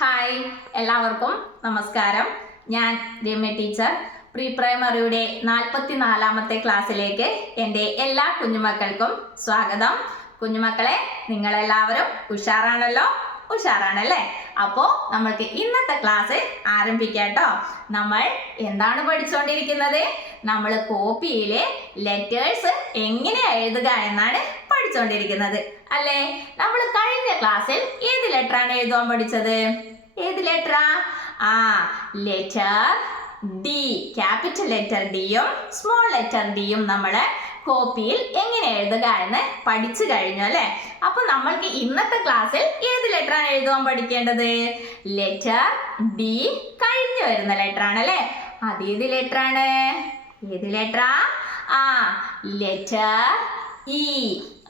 Hi, എല്ലാവർക്കും നമസ്കാരം. ഞാൻ രമ്യ ടീച്ചർ. പ്രീ പ്രൈമറിയുടെ 44-ാമത്തെ ക്ലാസ്സിലേക്ക് എൻ്റെ എല്ലാ കുഞ്ഞുമക്കൾക്കും സ്വാഗതം. കുഞ്ഞുമക്കളെ, നിങ്ങളെല്ലാവരും ഉഷാറാണല്ലോ? ഉഷാറാണല്ലേ? അപ്പോൾ നമ്മൾക്ക് ഇന്നത്തെ ക്ലാസ് ആരംഭിക്കാട്ടോ. നമ്മൾ എന്താണ് പഠിച്ചുകൊണ്ടിരിക്കുന്നത്? നമ്മൾ കോപ്പിയിലെ ലെറ്റേഴ്സ് എങ്ങനെ എഴുതുക എന്നാണ് പഠിച്ചുകൊണ്ടിരിക്കുന്നത് അല്ലേ? നമ്മൾ കഴിഞ്ഞ ക്ലാസ്സിൽ ഏത് ലെറ്ററാണ് എഴുതാൻ പഠിച്ചത്? ഏത് ലെറ്ററാ? Letter D. ക്യാപിറ്റൽ ലെറ്റർ ഡിയും സ്മോൾ ലെറ്റർ ഡിയും നമ്മൾ കോപ്പിയിൽ എങ്ങനെ എഴുതുക എന്ന് പഠിച്ചു കഴിഞ്ഞു അല്ലേ? അപ്പൊ നമ്മൾക്ക് ഇന്നത്തെ ക്ലാസ്സിൽ ഏത് ലെറ്ററാണ് എഴുതാൻ പഠിക്കേണ്ടത്? ലെറ്റർ ഡി കഴിഞ്ഞു വരുന്ന ലെറ്റർ ആണ് അല്ലേ? അതേത് ലെറ്ററാണ്? ഏത് ലെറ്ററാ? Letter E.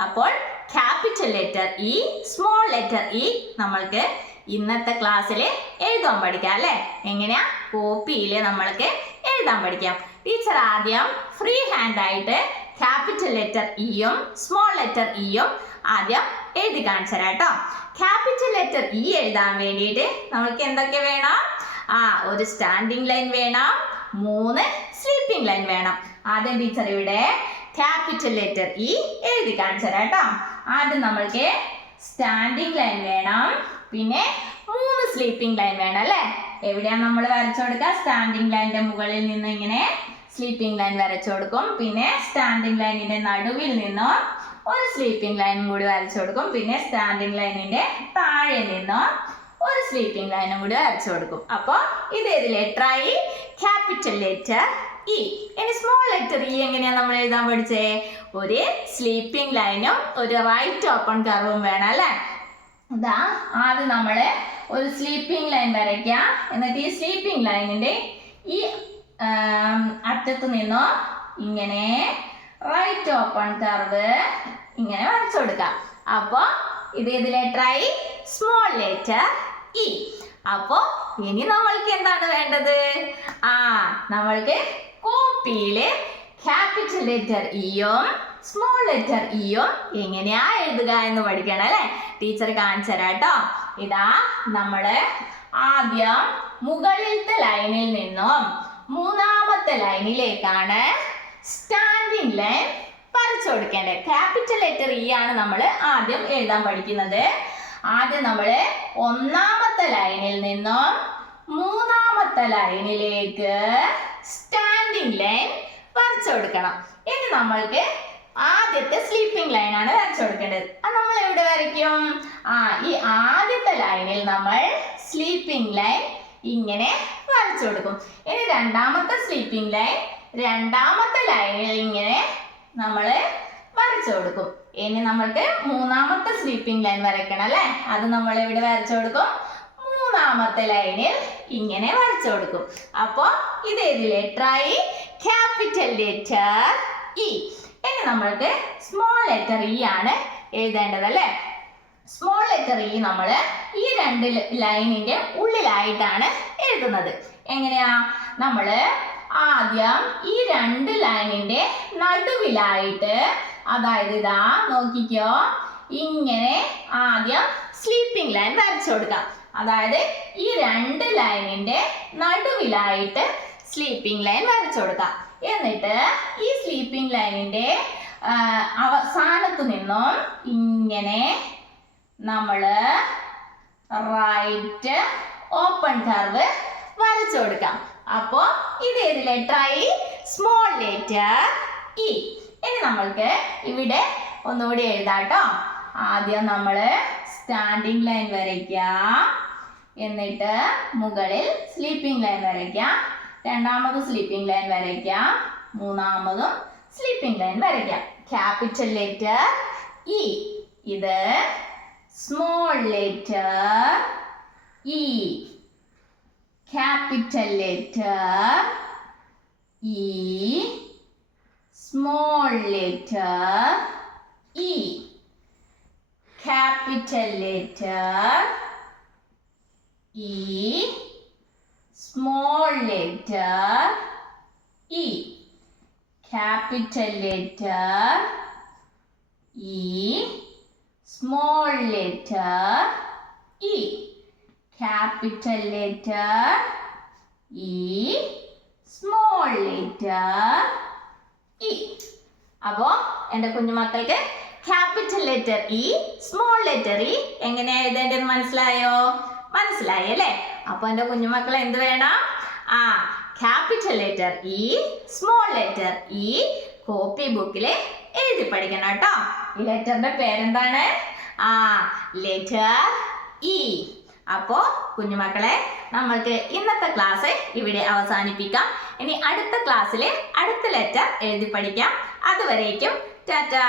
അപ്പോൾ capital letter E, small letter E നമ്മൾക്ക് ഇന്നത്തെ ക്ലാസ്സിൽ എഴുതാൻ പഠിക്കാം അല്ലേ? എങ്ങനെയാ? കോപ്പിയിൽ നമ്മൾക്ക് എഴുതാൻ പഠിക്കാം. ടീച്ചർ ആദ്യം ഫ്രീ ഹാൻഡ് ആയിട്ട് ക്യാപിറ്റൽ ലെറ്റർ ഇയും സ്മോൾ ലെറ്റർ ഇയും ആദ്യം എഴുതി കാണിച്ചു തരാം കേട്ടോ. ക്യാപിറ്റൽ ലെറ്റർ ഇ എഴുതാൻ വേണ്ടിയിട്ട് നമ്മൾക്ക് എന്തൊക്കെ വേണം? ഒരു സ്റ്റാൻഡിങ് ലൈൻ വേണം, 3 സ്ലീപ്പിംഗ് ലൈൻ വേണം. ആദ്യം ടീച്ചർ ഇവിടെ ക്യാപിറ്റൽ ലെറ്റർ ഇ എഴുതി കാണിച്ചു തരാം കേട്ടോ. ആദ്യം നമ്മൾക്ക് സ്റ്റാൻഡിങ് ലൈൻ വേണം, പിന്നെ 3 സ്ലീപ്പിംഗ് ലൈൻ വേണം അല്ലേ? എവിടെയാണ് നമ്മൾ വരച്ചു കൊടുക്കുക? സ്റ്റാൻഡിംഗ് ലൈനിന്റെ മുകളിൽ നിന്ന് ഇങ്ങനെ സ്ലീപ്പിംഗ് ലൈൻ വരച്ചു കൊടുക്കും. പിന്നെ സ്റ്റാൻഡിംഗ് ലൈനിന്റെ നടുവിൽ നിന്നും ഒരു സ്ലീപ്പിംഗ് ലൈനും കൂടി വരച്ചു കൊടുക്കും. പിന്നെ സ്റ്റാൻഡിംഗ് ലൈനിന്റെ താഴെ നിന്നും ഒരു സ്ലീപ്പിംഗ് ലൈനും കൂടി വരച്ചു കൊടുക്കും. അപ്പോൾ ഇത് ഏത് ലെറ്ററായി? Capital letter E. ഇനി സ്മോൾ ലെറ്റർ ഇ എങ്ങനെയാ നമ്മൾ എഴുതാൻ പഠിച്ചേ? ഒരു സ്ലീപ്പിംഗ് ലൈനും ഒരു റൈറ്റ് ഓപ്പൺ കർവും വേണം അല്ലേ? ഇതാ ആദ്യം നമ്മൾ ഒരു സ്ലീപ്പിംഗ് ലൈൻ വരയ്ക്കാം. എന്നിട്ട് ഈ സ്ലീപ്പിംഗ് ലൈനിന്റെ ഈ അറ്റത്ത് നിന്നോ ഇങ്ങനെ റൈറ്റ് ഓപ്പൺ കർവ് ഇങ്ങനെ വരച്ചു കൊടുക്കാം. അപ്പോൾ ഇത് ഏത് ലെറ്ററായി? Small letter E. അപ്പോൾ ഇനി നമ്മൾക്ക് എന്താണ് വേണ്ടത്? നമ്മൾക്ക് കോപ്പിയില് ക്യാപിറ്റൽ ലെറ്റർ ഇയും സ്മോൾ ലെറ്റർ ഇയും എങ്ങനെയാ എഴുതുക എന്ന് പഠിക്കണം അല്ലേ? ടീച്ചർ കാണിച്ചു തരാം കേട്ടോ. ഇതാ നമ്മള് ആദ്യം മുകളിലത്തെ ലൈനിൽ നിന്നും 3ാമത്തെ ലൈനിലേക്കാണ് സ്റ്റാൻഡിംഗ് ലൈൻ വരച്ചു കൊടുക്കേണ്ടത്. ക്യാപിറ്റൽ ലെറ്റർ ഇ ആണ് നമ്മൾ ആദ്യം എഴുതാൻ പഠിക്കുന്നത്. ആദ്യം നമ്മൾ 1ാമത്തെ ലൈനിൽ നിന്നും 3ാമത്തെ ലൈനിലേക്ക് സ്റ്റാൻഡിംഗ് ലൈൻ വരച്ചു കൊടുക്കണം. ഇനി നമ്മൾക്ക് ആദ്യത്തെ സ്ലീപ്പിംഗ് ലൈൻ ആണ് വരച്ചു കൊടുക്കേണ്ടത്. അത് നമ്മൾ എവിടെ വരയ്ക്കും? ഈ ആദ്യത്തെ ലൈനിൽ നമ്മൾ സ്ലീപ്പിംഗ് ലൈൻ ഇങ്ങനെ വരച്ചു കൊടുക്കും. ഇനി 2ാമത്തെ സ്ലീപ്പിംഗ് ലൈൻ 2ാമത്തെ ലൈനിൽ ഇങ്ങനെ നമ്മൾ വരച്ചു കൊടുക്കും. ഇനി നമ്മൾക്ക് 3ാമത്തെ സ്ലീപ്പിംഗ് ലൈൻ വരയ്ക്കണം അല്ലേ? അത് നമ്മൾ എവിടെ വരച്ചു കൊടുക്കും? 3ാമത്തെ ലൈനിൽ ഇങ്ങനെ വരച്ചു കൊടുക്കും. അപ്പോൾ ഇത് ഏത് ലെറ്ററായി? Capital letter E. ഇനി നമ്മൾക്ക് സ്മോൾ ലെറ്റർ ഇ ആണ് എഴുതേണ്ടത് അല്ലേ? സ്മോൾ ലെറ്റർ ഇ നമ്മൾ ഈ 2 ലൈനിന്റെ ഉള്ളിലായിട്ടാണ് എഴുതുന്നത്. എങ്ങനെയാ? നമ്മൾ ആദ്യം ഈ 2 ലൈനിന്റെ നടുവിലായിട്ട്, അതായത് ഇതാ നോക്കിക്കോ, ഇങ്ങനെ ആദ്യം സ്ലീപ്പിംഗ് ലൈൻ വരച്ചു കൊടുക്കാം. അതായത് ഈ 2 ലൈനിന്റെ നടുവിലായിട്ട് സ്ലീപ്പിംഗ് ലൈൻ വരച്ചു കൊടുക്കാം. എന്നിട്ട് ഈ സ്ലീപ്പിംഗ് ലൈനിന്റെ അവസാനത്തു നിന്നും ഇങ്ങനെ നമ്മൾ റൈറ്റ് ഓപ്പൺ കർവ് വരച്ചു കൊടുക്കാം. അപ്പോൾ ഇത് ഏത് ലെറ്ററായി? Small letter E. ഇനി നമ്മൾക്ക് ഇവിടെ ഒന്നുകൂടി എഴുതാട്ടോ. ആദ്യം നമ്മൾ സ്റ്റാൻഡിംഗ് ലൈൻ വരയ്ക്കാം, എന്നിട്ട് മുകളിൽ സ്ലീപ്പിംഗ് ലൈൻ വരയ്ക്കാം, 2ാമത് സ്ലീപ്പിംഗ് ലൈൻ വരയ്ക്കാം, 3ാമതും സ്ലീപ്പിംഗ് ലൈൻ വരയ്ക്കാം. Capital letter E. ഇത് small letter E. Capital letter E, small letter E. Capital letter E, small letter E. Capital letter E, small letter E. capital letter E, small letter E. അപ്പോൾ എൻ്റെ കുഞ്ഞുമക്കൾക്ക് capital letter E, small letter E എങ്ങനെയാ എഴുതേണ്ടതെന്ന് മനസ്സിലായോ? മനസ്സിലായി അല്ലേ? അപ്പോൾ എൻ്റെ കുഞ്ഞുമക്കൾ എന്ത് വേണം? Capital letter E, small letter E copy ബുക്കിൽ എഴുതി പഠിക്കണം കേട്ടോ. ഈ ലെറ്ററിന്റെ പേരെന്താണ്? Letter E. അപ്പോൾ കുഞ്ഞുമക്കളെ, നമ്മൾക്ക് ഇന്നത്തെ ക്ലാസ് ഇവിടെ അവസാനിപ്പിക്കാം. ഇനി അടുത്ത ക്ലാസ്സിൽ അടുത്ത ലെറ്റർ എഴുതി പഠിക്കാം. അതുവരേക്കും ടാറ്റാ.